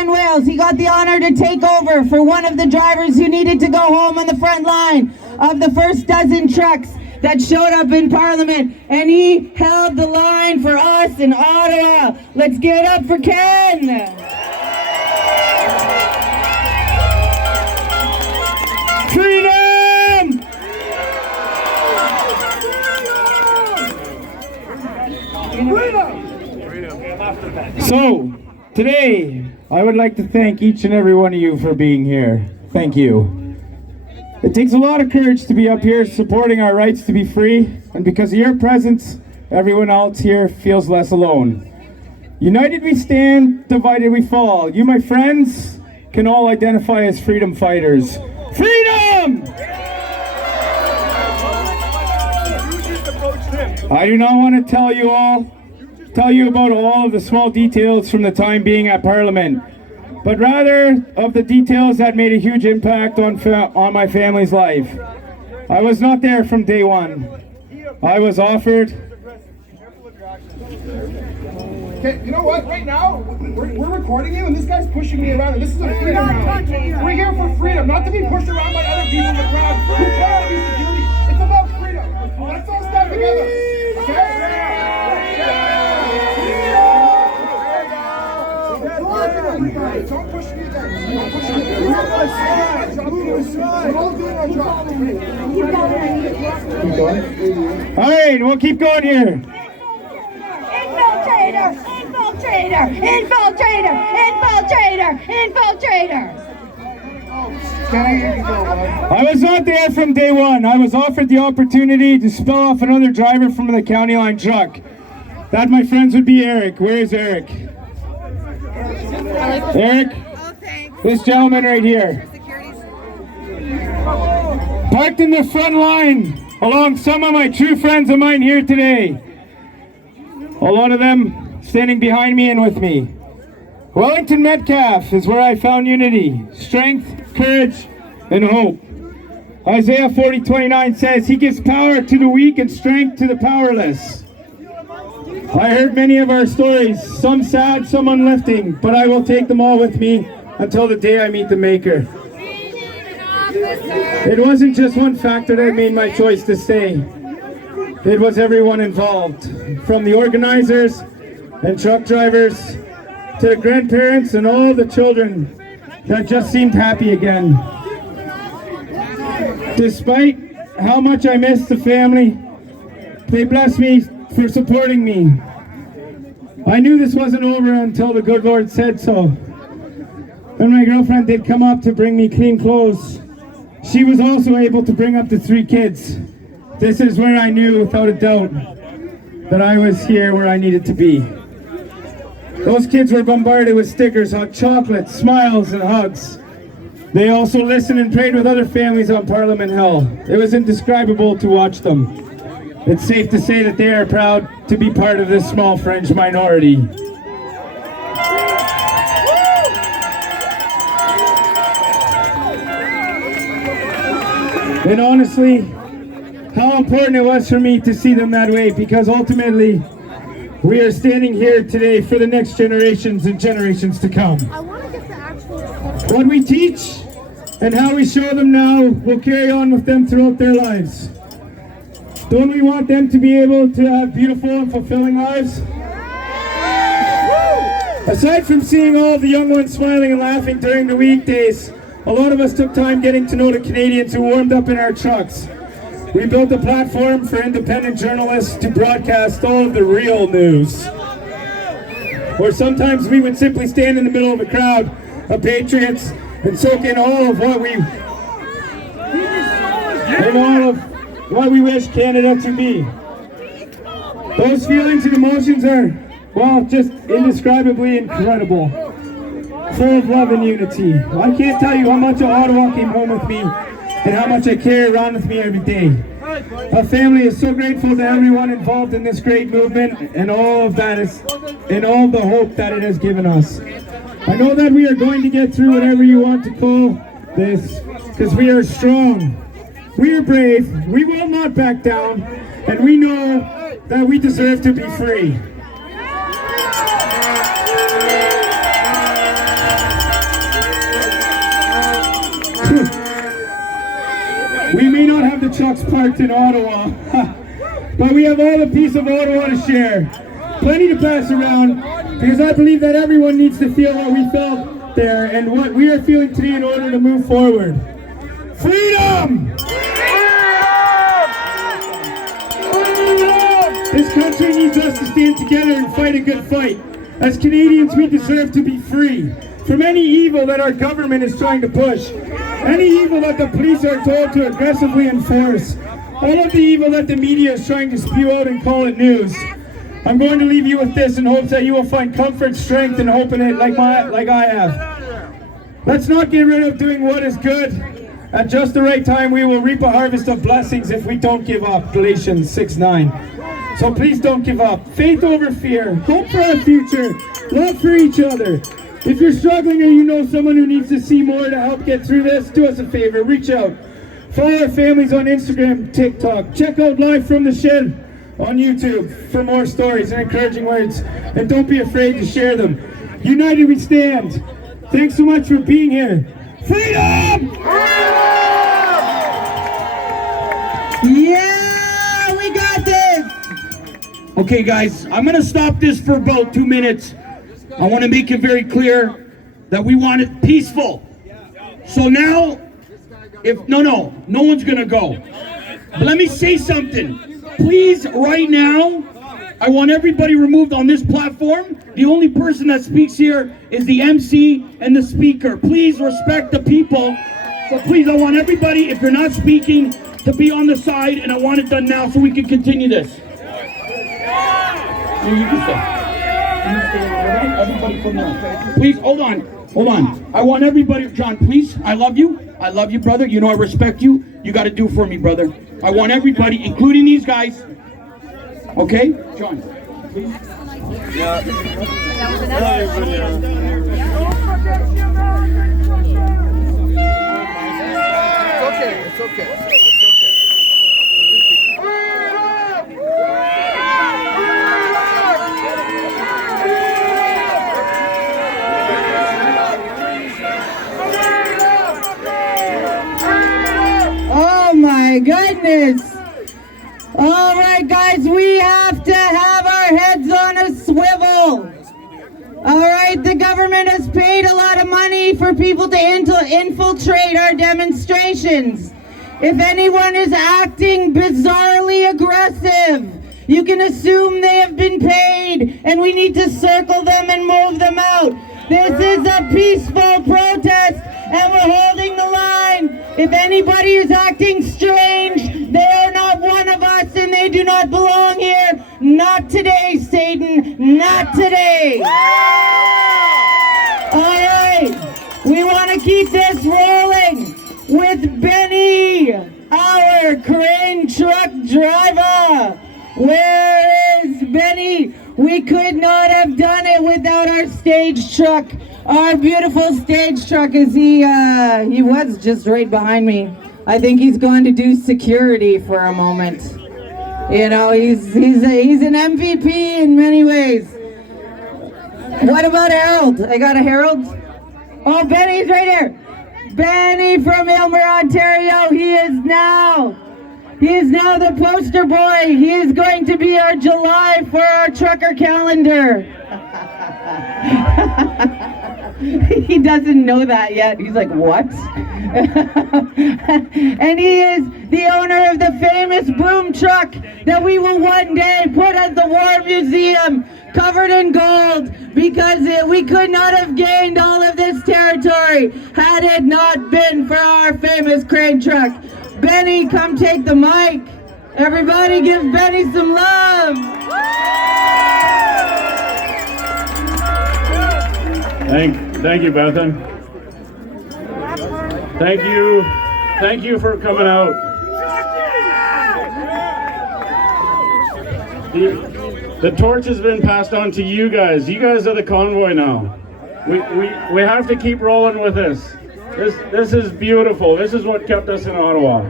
10 wheels. He got the honor to take over for one of the drivers who needed to go home on the front line of the first dozen trucks that showed up in Parliament, and he held the line for us in Ottawa. Let's get up for Ken. Freedom! So, today, I would like to thank each and every one of you for being here. Thank you. It takes a lot of courage to be up here supporting our rights to be free, and because of your presence, everyone else here feels less alone. United we stand, divided we fall. You, my friends, can all identify as freedom fighters. Freedom! I do not want to tell you about all of the small details from the time being at Parliament, but rather of the details that made a huge impact on my family's life. I was not there from day one. I was offered. Okay, you know what? Right now, we're recording you, and this guy's pushing me around, and this is a freedom rally. We're here for freedom, not to be pushed around by other people in the crowd who try to be security. It's about freedom. Let's all stand together. Okay? Don't push me again. Don't push me again. We're all doing our job. Keep going. All right, we'll keep going here. Infiltrator! Infiltrator! Infiltrator! Infiltrator! Infiltrator! I was not there from day one. I was offered the opportunity to spell off another driver from the county line truck. That, my friends, would be Eric. Where is Eric? Eric? This gentleman right here. Parked in the front line along some of my true friends of mine here today. A lot of them standing behind me and with me. Wellington Metcalf is where I found unity, strength, courage, and hope. Isaiah 40:29 says, "He gives power to the weak and strength to the powerless." I heard many of our stories, some sad, some uplifting, but I will take them all with me until the day I meet the Maker. It wasn't just one factor that made my choice to stay. It was everyone involved, from the organizers and truck drivers to the grandparents and all the children that just seemed happy again. Despite how much I missed the family, they blessed me for supporting me. I knew this wasn't over until the good Lord said so. When my girlfriend did come up to bring me clean clothes, she was also able to bring up the 3 kids. This is where I knew without a doubt that I was here where I needed to be. Those kids were bombarded with stickers, hot chocolate, smiles, and hugs. They also listened and prayed with other families on Parliament Hill. It was indescribable to watch them. It's safe to say that they are proud to be part of this small fringe minority. And honestly, how important it was for me to see them that way, because ultimately, we are standing here today for the next generations and generations to come. What we teach and how we show them now will carry on with them throughout their lives. Don't we want them to be able to have beautiful and fulfilling lives? Aside from seeing all the young ones smiling and laughing during the weekdays, a lot of us took time getting to know the Canadians who warmed up in our trucks. We built a platform for independent journalists to broadcast all of the real news. Or sometimes we would simply stand in the middle of a crowd of patriots and soak in all of what we wish Canada to be. Those feelings and emotions are, well, just indescribably incredible. Full of love and unity. I can't tell you how much of Ottawa came home with me and how much I carry around with me every day. Our family is so grateful to everyone involved in this great movement and all of that is, and all the hope that it has given us. I know that we are going to get through whatever you want to call this, because we are strong. We are brave. We will not back down, and we know that we deserve to be free. the trucks parked in Ottawa. But we have all the peace of Ottawa to share. Plenty to pass around, because I believe that everyone needs to feel what we felt there and what we are feeling today in order to move forward. Freedom! This country needs us to stand together and fight a good fight. As Canadians, we deserve to be free from any evil that our government is trying to push, any evil that the police are told to aggressively enforce, all of the evil that the media is trying to spew out and call it news. I'm going to leave you with this in hopes that you will find comfort, strength, and hope in it like I have. Let's not get rid of doing what is good. At just the right time, we will reap a harvest of blessings if we don't give up. Galatians 6:9. So please don't give up. Faith over fear, hope for our future, love for each other. If you're struggling or you know someone who needs to see more to help get through this, do us a favor, reach out. Follow our families on Instagram, TikTok. Check out Live from the Shed on YouTube for more stories and encouraging words. And don't be afraid to share them. United we stand. Thanks so much for being here. Freedom! Yeah, we got this! Okay, guys, I'm going to stop this for about 2 minutes. I want to make it very clear that we want it peaceful. So now, no one's going to go. But let me say something. Please, right now, I want everybody removed on this platform. The only person that speaks here is the MC and the speaker. Please respect the people. So please, I want everybody, if you're not speaking, to be on the side, and I want it done now so we can continue this. You can stay. Everybody from there. Please, hold on. I want everybody, John, please, I love you, brother. You know I respect you. You got to do for me, brother. I want everybody, including these guys. Okay? John, please. It's okay. Oh my goodness! All right, guys, we have to have our heads on a swivel. All right, the government has paid a lot of money for people to infiltrate our demonstrations. If anyone is acting bizarrely aggressive, you can assume they have been paid, and we need to circle them and move them out. This is a peaceful protest, and we're holding the line. If anybody is acting strange, they are not one of us, and they do not belong here. Not today, Satan. Not today. All right. We want to keep this rolling with Benny, our crane truck driver. Where is Benny? We could not have done it without our stage truck. Our beautiful stage truck. Is he was just right behind me. I think he's going to do security for a moment. You know, he's an MVP in many ways. What about Harold? I got a Harold? Oh, Benny's right here. Benny from Aylmer, Ontario. He is now the poster boy. He is going to be our July for our trucker calendar. He doesn't know that yet. He's like, what? And he is the owner of the famous boom truck that we will one day put at the War Museum, covered in gold, because we could not have gained all of this territory had it not been for our famous crane truck. Benny, come take the mic. Everybody give Benny some love. Thank you, Bethan. Thank you for coming out. The torch has been passed on to you guys. You guys are the convoy now. We have to keep rolling with this. This is beautiful. This is what kept us in Ottawa.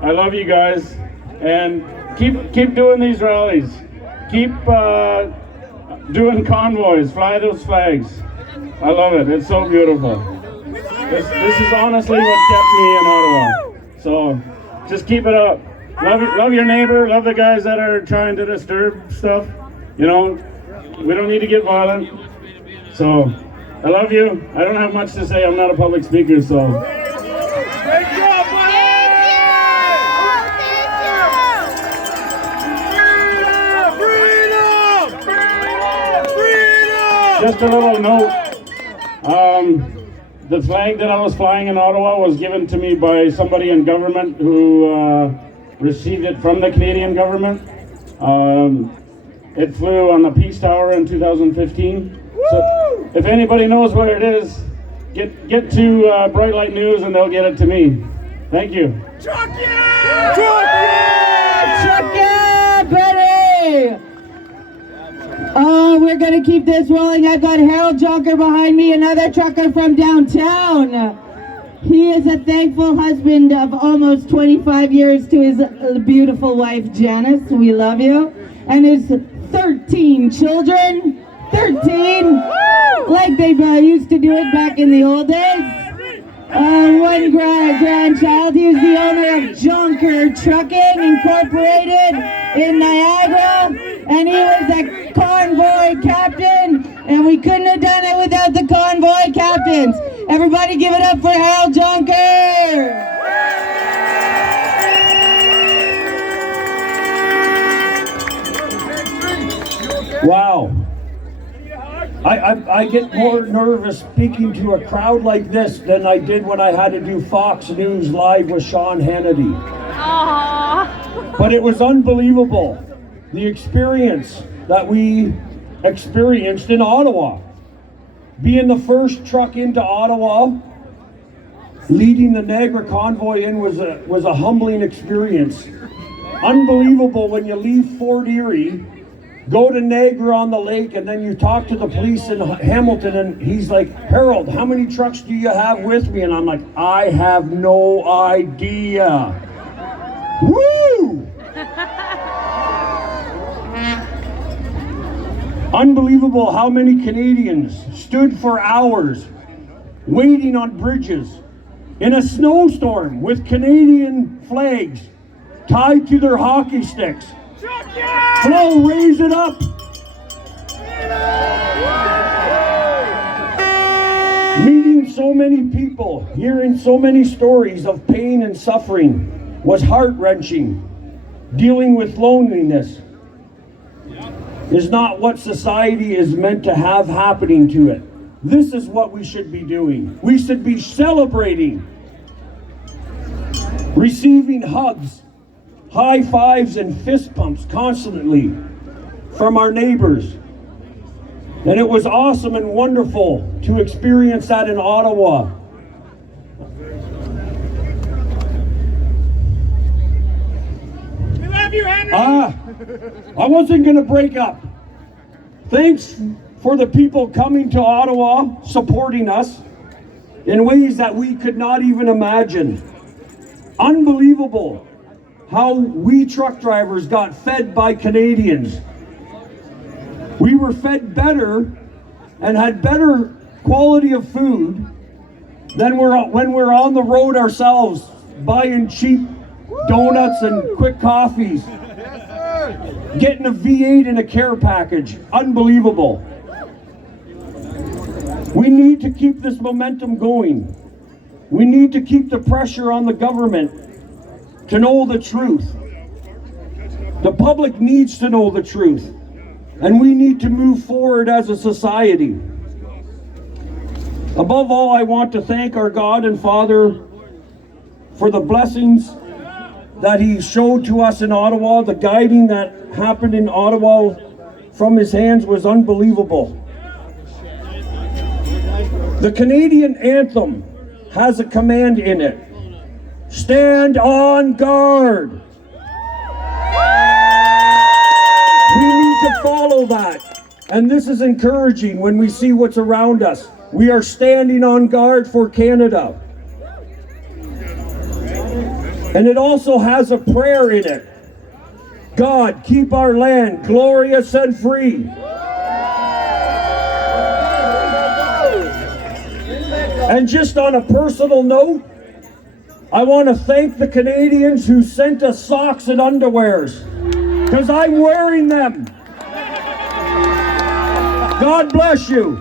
I love you guys, and keep doing these rallies. Keep doing convoys. Fly those flags. I love it. It's so beautiful. This is honestly what kept me in Ottawa. So Just keep it up. Love your neighbor. Love the guys that are trying to disturb stuff. You know, we don't need to get violent. So, I love you. I don't have much to say. I'm not a public speaker, so. Great job, buddy! Freedom! Freedom! Freedom! Just a little note. The flag that I was flying in Ottawa was given to me by somebody in government who received it from the Canadian government. It flew on the Peace Tower in 2015. So if anybody knows where it is, get to Bright Light News and they'll get it to me. Thank you. Chuck yeah! Chuck yeah! Chuck yeah, Betty! Oh, we're gonna keep this rolling. I've got Harold Jonker behind me, another trucker from downtown. He is a thankful husband of almost 25 years to his beautiful wife, Janice. We love you. And his 13 children. 13! Like they used to do it back in the old days. One grandchild. He was the owner of Jonker Trucking Incorporated in Niagara. And he was a convoy captain. And we couldn't have done it without the convoy captains. Everybody give it up for Harold Jonker! Wow. I get more nervous speaking to a crowd like this than I did when I had to do Fox News Live with Sean Hannity. But it was unbelievable, the experience that we experienced in Ottawa. Being the first truck into Ottawa, leading the Niagara convoy in was a humbling experience. Unbelievable when you leave Fort Erie, go to Niagara on the lake, and then you talk to the police in Hamilton, and he's like, Harold, how many trucks do you have with me? And I'm like, I have no idea. Woo! Unbelievable how many Canadians stood for hours waiting on bridges in a snowstorm with Canadian flags tied to their hockey sticks. Flo, raise it up. Meeting so many people, hearing so many stories of pain and suffering was heart-wrenching. Dealing with loneliness is not what society is meant to have happening to it. This is what we should be doing. We should be celebrating, receiving hugs, high fives and fist pumps constantly from our neighbors. And it was awesome and wonderful to experience that in Ottawa. We love you, Henry! I wasn't going to break up. Thanks for the people coming to Ottawa, supporting us in ways that we could not even imagine. Unbelievable how we truck drivers got fed by Canadians. We were fed better and had better quality of food than when we're on the road ourselves, buying cheap donuts and quick coffees, getting a V8 in a care package. Unbelievable. We need to keep this momentum going. We need to keep the pressure on the government to know the truth. The public needs to know the truth, and we need to move forward as a society. Above all, I want to thank our God and Father for the blessings that He showed to us in Ottawa. The guiding that happened in Ottawa from His hands was unbelievable. The Canadian anthem has a command in it. Stand on guard. We need to follow that. And this is encouraging when we see what's around us. We are standing on guard for Canada. And it also has a prayer in it. God, keep our land glorious and free. And just on a personal note, I want to thank the Canadians who sent us socks and underwears, because I'm wearing them. God bless you.